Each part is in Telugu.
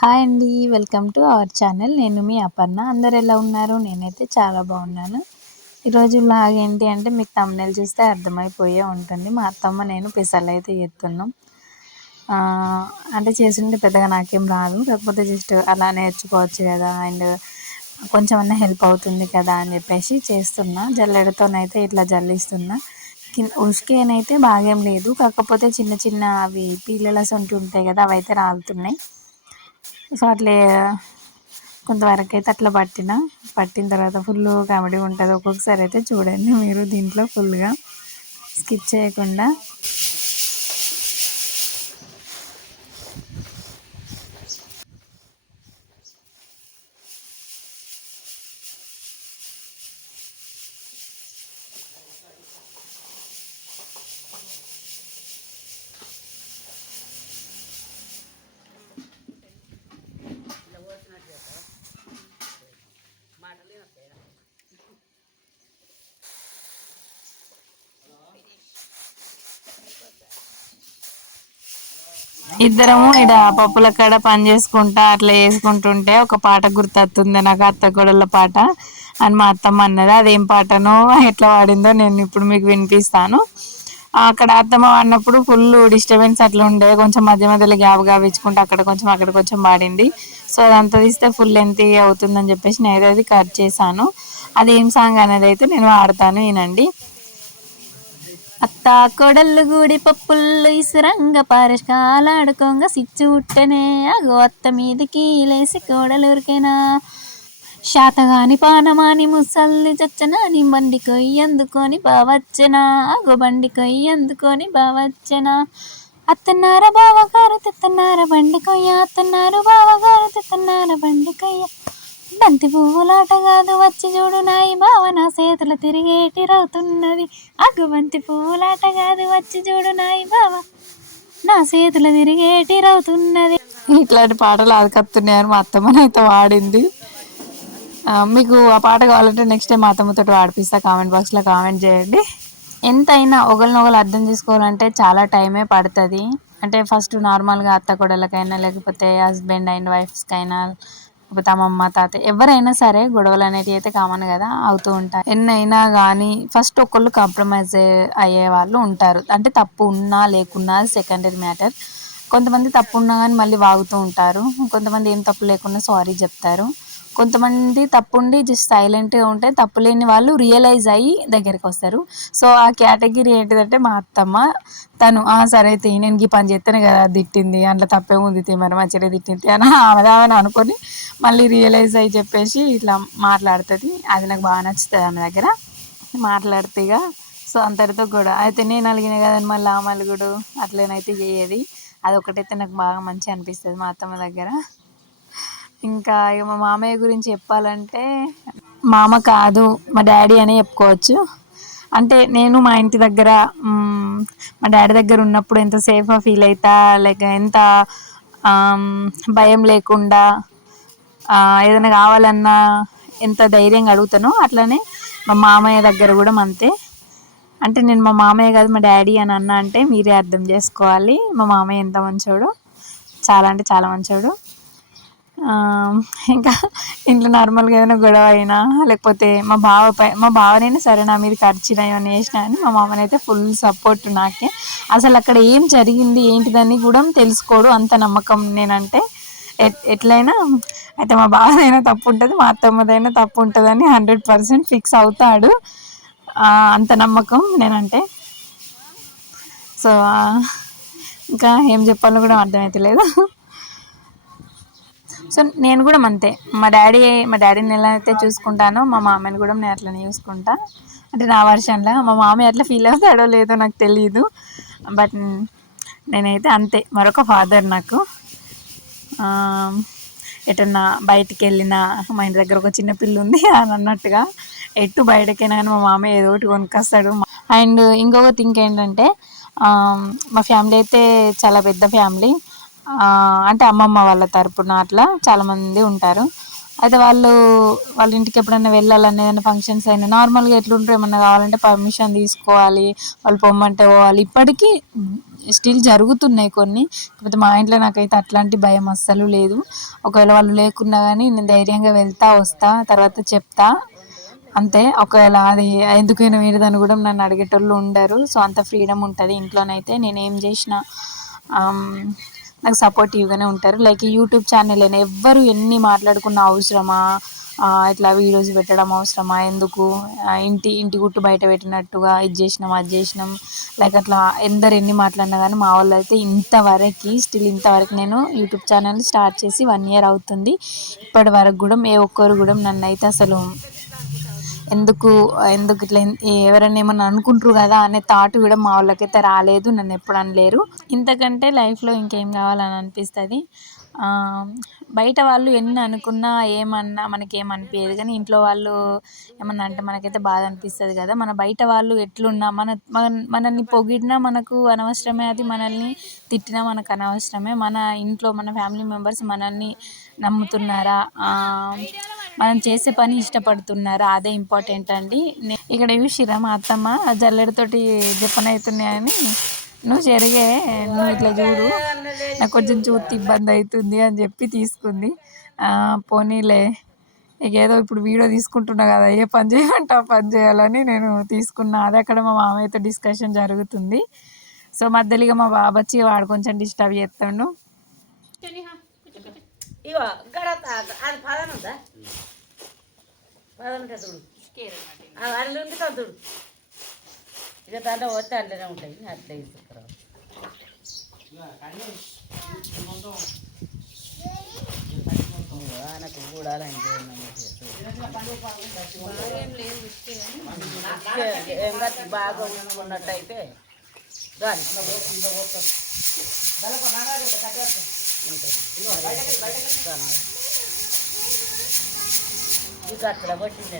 హాయ్ అండి. Welcome to our channel. నేను మీ అపర్ణ. అందరు ఎలా ఉన్నారు? నేనైతే చాలా బాగున్నాను. ఈరోజు వ్లాగ్ ఏంటి అంటే మీకు థంబ్‌నెయిల్ చూస్తే అర్థమైపోయే ఉంటుంది. మా అత్తమ్మ నేను పెసర్లు అయితే చేస్తున్నాం. అంటే చేస్తుంటే పెద్దగా నాకేం రాదు, కాకపోతే జస్ట్ అలా నేర్చుకోవచ్చు కదా, అండ్ కొంచెం అన్నా హెల్ప్ అవుతుంది కదా అని చెప్పేసి చేస్తున్నా. జల్లెడతోనైతే ఇట్లా జల్లిస్తున్నా. ఉసుకేనైతే బాగేం లేదు, కాకపోతే చిన్న చిన్న అవి పీలల సొంటి ఉంటాయి కదా, అవైతే రాలుతున్నాయి. సో అట్లే కొంతవరకు అయితే అట్లా పట్టిన తర్వాత ఫుల్ కామెడీ ఉంటుంది. ఒక్కొక్కసారి అయితే చూడండి మీరు దీంట్లో ఫుల్గా స్కిప్ చేయకుండా. ఇద్దరము ఇడ పప్పుల కాడ పని చేసుకుంటా అట్లా వేసుకుంటుంటే ఒక పాట గుర్తొస్తుంది నాకు, అత్త గొడవల పాట అని మా అత్తమ్మ అన్నది. అదేం పాటనో ఎట్లా పాడిందో నేను ఇప్పుడు మీకు వినిపిస్తాను. అక్కడ అత్తమ్మ అన్నప్పుడు ఫుల్ డిస్టర్బెన్స్ అట్లా ఉండే, కొంచెం మధ్య మధ్యలో గ్యాప్ ఇచ్చుకుంటే అక్కడ కొంచెం అక్కడ కొంచెం పాడింది. సో అదంతా తీస్తే ఫుల్ లెంత్ అవుతుందని చెప్పేసి నేను అది కట్ చేశాను. అది ఏం సాంగ్ అనేది అయితే నేను వాడతాను, వినండి. అత్త కొడళ్ళు గూడి పప్పుళ్ళు ఇసురంగ పారష్కాలాడుకోంగ సిచ్చు ఉట్టెనే అగో అత్త మీదికి లేసి కోడలురికెనా శాతగాని పానమాని ముసల్ని చచ్చనాని బండి కొయ్యందుకొని బావచ్చనా అగో బండి కొయ్యందుకొని బావచ్చనా అత్తన్నార బావగారు తెత్తన్నార బండి కొయ్య అత్తన్నారు బావగారు తెత్తన్నార బండి కొయ్య బంతి పువ్వులాట కాదు వచ్చి చూడు నాయి బావ నా చేతులు తిరిగేటి రవుతున్నది అగ్గు బంతి పువ్వులాట కాదు వచ్చి చూడు నాయి బావ నా చేతులు తిరిగేటి రవుతున్నది. ఇట్లాంటి పాటలు అదకత్తున్నాయని మా అత్తమ్మనైతే వాడింది. మీకు ఆ పాట కావాలంటే నెక్స్ట్ టైం మా అత్తమ్మతో పాడిపిస్తా. కామెంట్ బాక్స్లో కామెంట్ చేయండి. ఎంతైనా ఒకరినొకరు అర్థం చేసుకోవాలంటే చాలా టైమే పడుతుంది. అంటే ఫస్ట్ నార్మల్గా అత్త కొడలకైనా, లేకపోతే హస్బెండ్ అండ్ వైఫ్స్కైనా, లేకపోతే అమ్మమ్మ తాతయ్య ఎవరైనా సరే గొడవలు అనేవి అయితే కామన్ కదా, అవుతూ ఉంటాయి. ఎన్నైనా కానీ ఫస్ట్ ఒకళ్ళు కాంప్రమైజ్ అయ్యే వాళ్ళు ఉంటారు. అంటే తప్పు ఉన్నా లేకున్నా సెకండరీ మ్యాటర్. కొంతమంది తప్పు ఉన్నా కానీ మళ్ళీ వాగుతూ ఉంటారు. కొంతమంది ఏం తప్పు లేకున్నా సారీ చెప్తారు. కొంతమంది తప్పుండి జస్ట్ సైలెంట్గా ఉంటే, తప్పు లేని వాళ్ళు రియలైజ్ అయ్యి దగ్గరికి వస్తారు. సో ఆ కేటగిరీ ఏంటిదంటే మా అత్తమ్మ. తను సరే తీ, నేను ఈ పని చేస్తేనే కదా తిట్టింది, అందులో తప్పేముంది తీ, మరి మంచిగా తిట్టింది అని ఆమెదామని అనుకొని మళ్ళీ రియలైజ్ అయ్యి చెప్పేసి ఇట్లా మాట్లాడుతుంది. అది నాకు బాగా నచ్చుతుంది ఆమె దగ్గర మాట్లాడితేగా. సో అంతటితో కూడా అయితే నేను అలిగిన కదని మళ్ళీ ఆమె అలుగుడు అట్లనైతే చేయదు. అదొకటైతే నాకు బాగా మంచిగా అనిపిస్తుంది మా అత్తమ్మ దగ్గర. ఇంకా ఇక మా మామయ్య గురించి చెప్పాలంటే, మామ కాదు మా డాడీ అనే చెప్పుకోవచ్చు. అంటే నేను మా ఇంటి దగ్గర మా డాడీ దగ్గర ఉన్నప్పుడు ఎంత సేఫ్గా ఫీల్ అవుతా, లైక్ ఎంత భయం లేకుండా ఏదైనా కావాలన్నా ఎంత ధైర్యంగా అడుగుతానో, అట్లనే మా మామయ్య దగ్గర కూడా అంతే. అంటే నేను మా మామయ్య కాదు మా డాడీ అని అన్నా అంటే మీరే అర్థం చేసుకోవాలి మా మామయ్య ఎంత మంచోడో. చాలా అంటే చాలా మంచోడు. ఇంకా ఇంట్లో నార్మల్గా ఏదైనా గొడవ అయినా, లేకపోతే మా బావనైనా సరే నా మీద ఖర్చునా ఏమైనా చేసినా అని మా మామనైతే ఫుల్ సపోర్ట్ నాకే. అసలు అక్కడ ఏం జరిగింది ఏంటిదని కూడా తెలుసుకోడు, అంత నమ్మకం నేనంటే. ఎట్లయినా అయితే మా బావదైనా తప్పు ఉంటుంది, మా అత్తమ్మదైనా తప్పు ఉంటుందని 100% ఫిక్స్ అవుతాడు. అంత నమ్మకం నేనంటే. సో ఇంకా ఏం చెప్పాలో కూడా అర్థమవుతలేదు. సో నేను కూడా అంతే. మా డాడీని ఎలా అయితే చూసుకుంటానో మా మామయ్యని కూడా నేను అట్లనే చూసుకుంటా. అంటే నా వర్షన్లో మా మామయ్య అట్లా ఫీల్ అవుతాడో లేదో నాకు తెలియదు, బట్ నేనైతే అంతే. మరొక ఫాదర్ నాకు. ఎటన్నా బయటికి వెళ్ళినా, మా ఇంటి దగ్గర ఒక చిన్న పిల్ల ఉంది అని అన్నట్టుగా ఎటు బయటకైనా కానీ మా మామయ్య ఏదో ఒకటి కొనుక్కొస్తాడు. అండ్ ఇంకొక థింక్ ఏంటంటే, మా ఫ్యామిలీ అయితే చాలా పెద్ద ఫ్యామిలీ. అంటే అమ్మమ్మ వాళ్ళ తరపున అట్లా చాలామంది ఉంటారు. అయితే వాళ్ళ ఇంటికి ఎప్పుడైనా వెళ్ళాలన్నా, ఏదైనా ఫంక్షన్స్ అయినా నార్మల్గా ఎట్లుంటారు, ఏమన్నా కావాలంటే పర్మిషన్ తీసుకోవాలి, వాళ్ళు పొమ్మంటే పోవాలి. ఇప్పటికీ స్టిల్ జరుగుతున్నాయి కొన్ని. కాకపోతే మా ఇంట్లో నాకైతే అట్లాంటి భయం అస్సలు లేదు. ఒకవేళ వాళ్ళు లేకున్నా కానీ నేను ధైర్యంగా వెళ్తా వస్తా, తర్వాత చెప్తా అంతే. ఒకవేళ అది ఎందుకైనా వీడదని కూడా నన్ను అడిగేటోళ్ళు ఉండరు. సో అంత ఫ్రీడమ్ ఉంటుంది ఇంట్లోనైతే. నేను ఏం చేసినా నాకు సపోర్టివ్గానే ఉంటారు. లైక్ యూట్యూబ్ ఛానల్ అయినా ఎవ్వరు ఎన్ని మాట్లాడుకున్న అవసరమా, ఇట్లా వీడియోస్ పెట్టడం అవసరమా, ఎందుకు ఇంటి గుట్టు బయట పెట్టినట్టుగా ఇది చేసినాం అది చేసినాం లైక్ అట్లా ఎందరు ఎన్ని మాట్లాడినా కానీ మా వాళ్ళు అయితే ఇంతవరకు నేను యూట్యూబ్ ఛానల్ స్టార్ట్ చేసి 1 year అవుతుంది. ఇప్పటి వరకు కూడా ఏ ఒక్కరు కూడా నన్ను అయితే అసలు ఎందుకు ఎందుకు ఇట్లా ఎవరైనా ఏమన్నా అనుకుంటారు కదా అనే థాట్ కూడా మా వాళ్ళకైతే రాలేదు. నన్ను ఎప్పుడు అనలేరు. ఇంతకంటే లైఫ్లో ఇంకేం కావాలని అనిపిస్తుంది. బయట వాళ్ళు ఎన్ని అనుకున్నా ఏమన్నా మనకేమనిపించదు, కానీ ఇంట్లో వాళ్ళు ఏమన్నా అంటే మనకైతే బాధ అనిపిస్తుంది కదా. మన బయట వాళ్ళు ఎట్లున్నా మనల్ని పొగిడినా మనకు అనవసరమే, అది మనల్ని తిట్టినా మనకు అనవసరమే. మన ఇంట్లో మన ఫ్యామిలీ మెంబర్స్ మనల్ని నమ్ముతున్నారా, మనం చేసే పని ఇష్టపడుతున్నారా, అదే ఇంపార్టెంట్ అండి. ఇక్కడ చూసిరా మా అత్తమ్మ జల్లెడతోటి జపనవుతున్నాయని, నువ్వు ఇట్లా చూడు, నాకు కొంచెం చూస్తే ఇబ్బంది అవుతుంది అని చెప్పి తీసుకుంది. పోనీలే, ఇక ఏదో ఇప్పుడు వీడియో తీసుకుంటున్నా కదా, ఏ పని చేయమంటే ఆ పని చేయాలని నేను తీసుకున్నా. అది అక్కడ మా మామయ్యతో డిస్కషన్ జరుగుతుంది. సో మధ్యలో మా బాబచ్చి వాడు కొంచెం డిస్టర్బ్ చేస్తాడు. అల్లు ఉంది తద్దుడు ఇక దాంట్లో పోతే అల్లనే ఉంటాయి. అట్లే తీసుకురా ఆయనకు కూడాలని బాగా ఉన్నట్టయితే గాలి ఇక అట్లా పట్టింది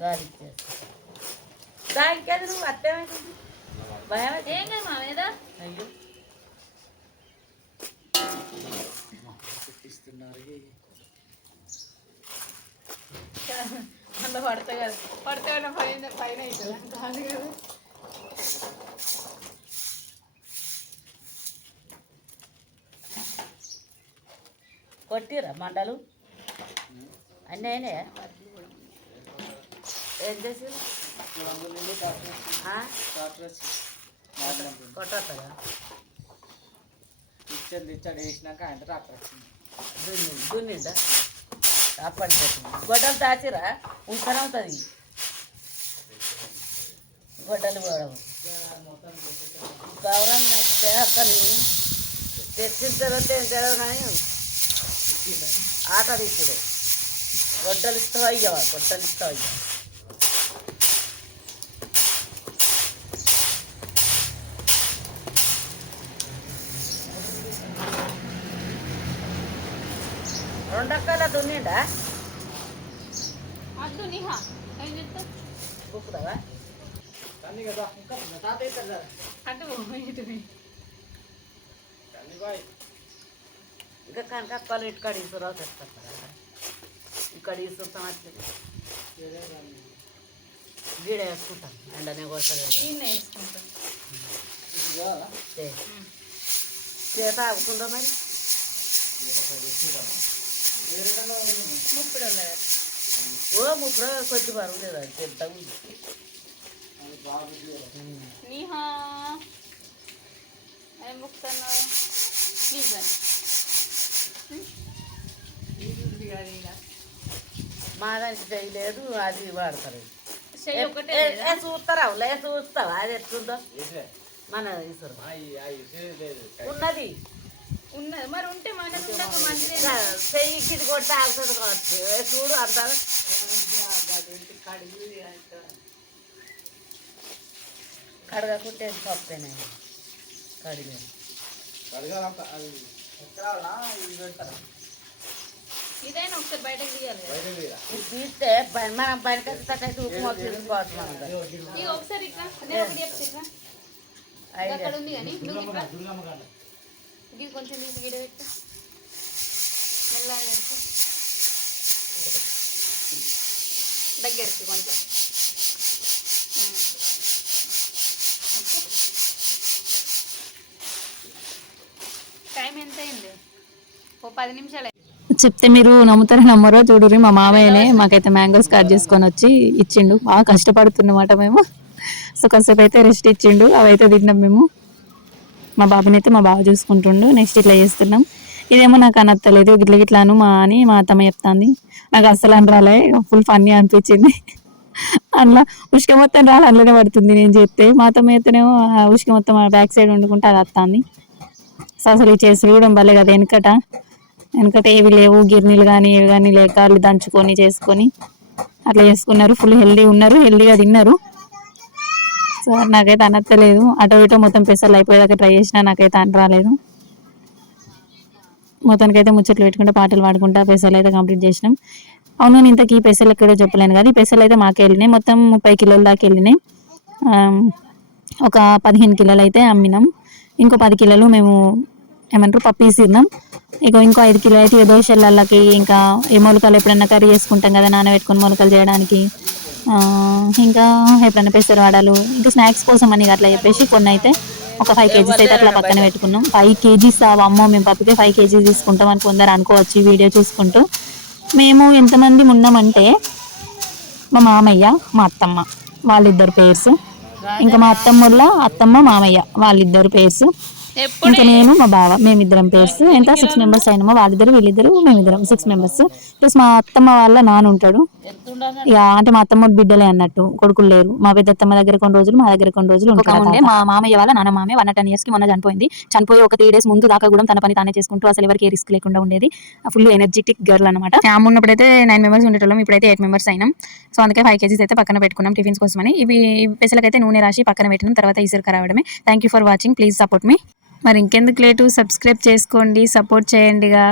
గాలి దానికేది నువ్వు అత్తేమైంది భయం ఏం కదా మా మీద. అయ్యో అందులో పడతా కదా, పడితే పైన అవుతుంది కాదు కదా. కొట్టిరా మండలు అన్నీ అయినాయా? ఏం చేసి కొట్టొస్తుందా? వేసినాక ఆయన ట్రాక్టర్ వచ్చింది. దున్నిండా అప్పటి గొడ్డలు తాచిరా ఉంటూనే ఉంటుంది. గొడ్డలు పోవడం గౌరవం నాకు అక్కని తెచ్చిన తర్వాత ఏం తెలవు కానీ ఆట తీసుడు గొడ్డలు ఇస్తావా అయ్యవా, గొడ్డలు ఇస్తావా అయ్యా. రెండక్కల దున్నిండా బుక్కుతావా ఇంకా కనకక్కలు ఇక్కడ ఇసురావు తెస్తారా? ఇక్కడ ఇసురుతాం అట్లే గీడ వేసుకుంటాం. ఎండనే కొడతాం వేసుకుంటాం. చేత ఆగుతుందా మరి? ముప్పుడు కొద్ది బరువు లేదు, అది పెద్ద ఉంది. మా దానికి చేయలేదు, అది వాడతారు. చూస్తారా చూస్తావా అది ఎట్లుందో మన ఇసురు ఉన్నది మరి ఉంటే చెయ్యికి ఇది కొట్టి ఆగుతుంది కావచ్చు. చూడు అంత కడగకుంటే తప్పేనా? కడిగా ఇదైనా ఒకసారి బయటకు తీయాలి. తీస్తే మనం బయటకు అయితే ఉప్పు మొక్క తీసుకోవచ్చు. మనం ఒకసారి ఉంది కానీ ఇది కొంచెం తీసి గిడ పెట్టు మెల్లగా. దగ్గరికి కొంచెం టైం ఎంత అయింది? ఓ 10 నిమిషాలు. చెప్తే మీరు నమ్ముతారో నమ్మరో చూడుర్రి, మా మామయ్యనే మాకైతే మ్యాంగోస్ కట్ చేసుకొని వచ్చి ఇచ్చిండు. బాగా కష్టపడుతున్నమాట మేము. సో కాసేపు అయితే రెస్ట్ ఇచ్చిండు, అవైతే తిన్నాం మేము. మా బాబుని అయితే మా బాబు చూసుకుంటుండు. నెక్స్ట్ ఇట్లా చేస్తున్నాం. ఇదేమో నాకు అనత్తలేదు, గిట్ల గిట్లాను అని మా అత్తమ్మ చెప్తాంది. నాకు అస్సలు అని రాలే, ఫుల్ ఫన్నీ అనిపించింది. అందులో ఉష్క మొత్తం రాలి అందులోనే పడుతుంది నేను చేస్తే. మా అత్తమ్మ అయితేనేమో ఉష్క మొత్తం బ్యాక్ సైడ్ వండుకుంటే అది వస్తుంది. సో అసలు ఈ చేసి చూడడం భలే కదా. వెనకట ఏవి లేవు, గిర్నీలు కానీ ఏవి కానీ లేక వాళ్ళు దంచుకొని చేసుకొని అట్లా చేసుకున్నారు. ఫుల్ హెల్దీ ఉన్నారు, హెల్దీగా తిన్నారు. సో నాకైతే అనత్తలేదు. అటో ఇటో మొత్తం పెసర్లు అయిపోయేదాకా ట్రై చేసినా నాకైతే అని రాలేదు. మొత్తానికైతే ముచ్చట్లు పెట్టుకుంటే పాటలు పాడుకుంటా పెసర్లు అయితే కంప్లీట్ చేసినాం. అవును, నేను ఇంతకీ ఈ పెసర్లు ఎక్కడో చెప్పలేను కదా. ఈ పెసర్లు అయితే మాకే వెళ్ళినాయి, మొత్తం 30 కిలోల దాకా వెళ్ళినాయి. ఒక 15 కిలోలు అయితే అమ్మినాం. ఇంకో 10 కిలోలు మేము ఏమంటారు పప్పు వేసినాం. ఇంకో 5 కిలో అయితే దోశలకి, ఇంకా ఏ మొలకలు ఎప్పుడన్నా కర్రీ చేసుకుంటాం కదా నానబెట్టుకొని మొలకలు చేయడానికి, ఇంకా ఎప్పుడైనా పెసర వడలు, ఇంకా స్నాక్స్ కోసం అని అట్లా చెప్పేసి కొన్ని అయితే ఒక 5 కేజీస్ అయితే అట్లా పక్కన పెట్టుకున్నాం. 5 కేజీస్ అమ్మో, మేము పప్పుకే 5 కేజీస్ తీసుకుంటాం అని కొందరు అనుకోవచ్చు ఈ వీడియో చూసుకుంటూ. మేము ఎంతమంది ఉన్నామంటే మా మామయ్య, మా అత్తమ్మ వాళ్ళిద్దరు పేర్స్, ఇంకా మా అత్తమ్మ మామయ్య వాళ్ళిద్దరు పేర్స్, ఇంకా నేను మా బావ మేమిద్దరం పేర్స్. ఎంత 6 మెంబర్స్ అయినామో, వాళ్ళిద్దరు వీళ్ళిద్దరు మేమిద్దరం 6 మెంబర్స్. ప్లస్ మా అత్తమ్మ వాళ్ళ నాన్న ఉంటాడు. ఇక అంటే మా అత్తమ్మ బిడ్డలే అన్నట్టు, కొడుకులు లేరు. మా పెద్దత్తమ్మ దగ్గర కొన్ని రోజులు, మా దగ్గర కొన్ని రోజులు ఉండే. మా మామయ్య వాళ్ళ నాన్న మామే 110 years కి మొన్న చనిపోయింది. చనిపోయి ఒక 3 days ముందు దాకా కూడా తన పని తానే చేసుకుంటూ అసలు ఎవరికి ఏ రిస్క్ లేకుండా ఉండేది. ఫుల్ ఎనర్జెటిక్ గర్ల్ అనమాట. ఆమె ఉన్నప్పుడైతే 9 మెంబర్స్ ఉండేటోళ్ళం, ఇప్పుడైతే 8 మెంబర్స్ అయినాం. సో అందుకే 5 కేజీస్ అయితే పక్కన పెట్టుకున్నాం టిఫిన్స్ కోసమని. ఇవి పెసలకైతే నూనె రాసి పక్కన పెట్టినాం, తర్వాత ఈసరికి రావడమే. Thank you for watching, please support me. మరి ఇంకెందుకు లేటు, సబ్స్క్రైబ్ చేసుకోండి, సపోర్ట్ చేయండిగా.